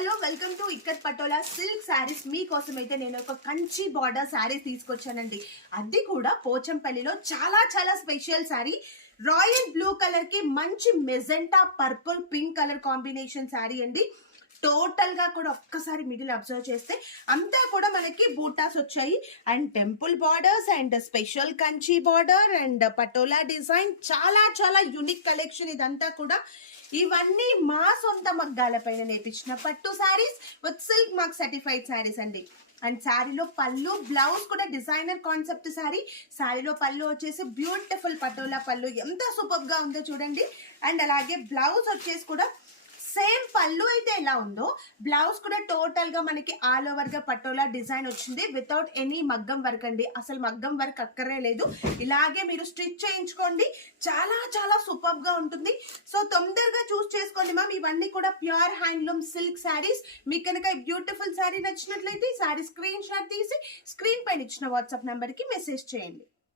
Hello welcome to ikat patola silk saris. మీకోసం అయితే నేను ఒక కంచి బార్డర్ శారీ తీసుకొచ్చానండి. అది కూడా పోచంపల్లిలో చాలా చాలా special sari. Royal blue colour కి మంచి magenta purple pink colour combination sari అండి. టోటల్ గా కూడా ఒక్కసారి మిడిల్ అబ్జర్వ్ చేస్తే అంతా కూడా మనకి బూటాస్ వచ్చాయి and temple borders and special Kanchi border and patola design. చాలా చాలా యూనిక్ కలెక్షన్ ఇదంతా కూడా. ఇవన్నీ మా సొంత మగ్గాల పైన నేర్పించిన పట్టు saris with silk mark certified saris అండి. అండ్ శారీలో పళ్ళు బ్లౌజ్ కూడా డిజైనర్ కాన్సెప్ట్ శారీ. శారీలో పళ్ళు వచ్చేసి బ్యూటిఫుల్ పటోలా పళ్ళు, ఎంత సూపర్ గా ఉందో చూడండి. అండ్ అలాగే బ్లౌజ్ వచ్చేసి కూడా సేమ్ పళ్ళు అయితే ఎలా ఉందో బ్లౌజ్ కూడా టోటల్ గా మనకి ఆల్ ఓవర్ గా పటోలా డిజైన్ వచ్చింది వితౌట్ ఎనీ మగ్గం వర్క్ అండి. అసలు మగ్గం వర్క్ అక్కరే లేదు. ఇలాగే మీరు స్టిచ్ చేయించుకోండి, చాలా చాలా సూపర్ గా ఉంటుంది. సో తొందరగా చూస్ చేసుకోండి మ్యామ్. ఇవన్నీ కూడా ప్యూర్ హ్యాండ్లూమ్ సిల్క్ శారీస్. మీకు కనుక బ్యూటిఫుల్ శారీ నచ్చినట్లయితే శారీ స్క్రీన్ షాట్ తీసి స్క్రీన్ పైన ఇచ్చిన వాట్సాప్ నెంబర్ కి మెసేజ్ చేయండి.